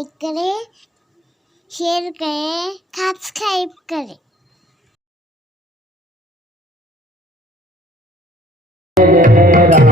लाईक करे शेअर करे सबस्क्राईब करे हरि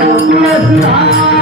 Lớp non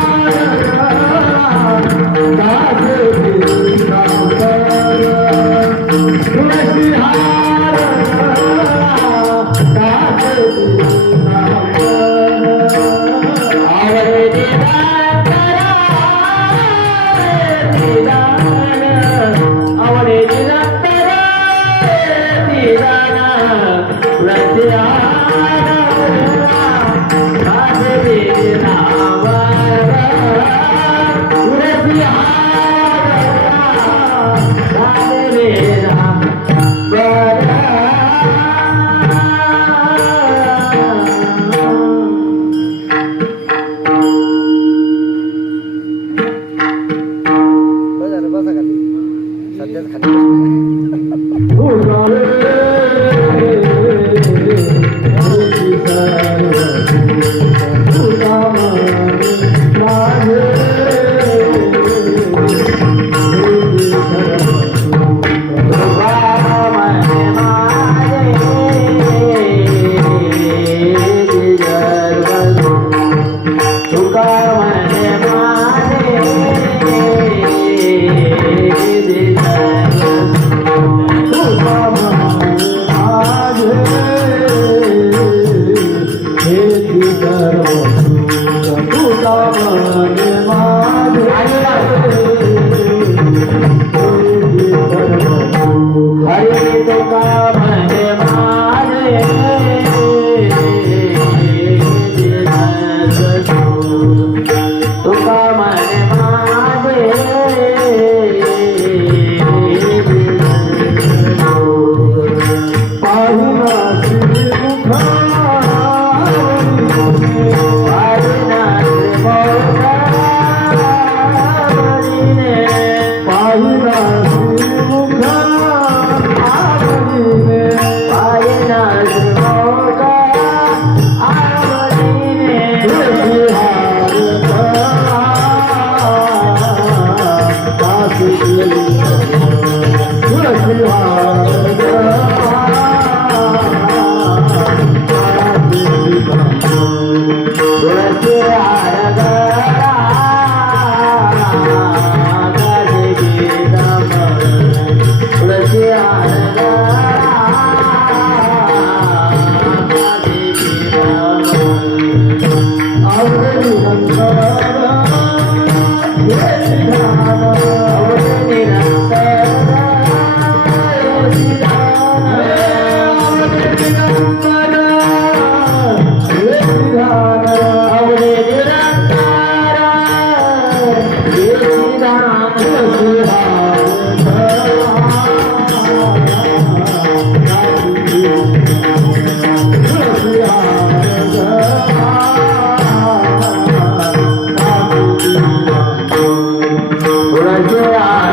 对啊。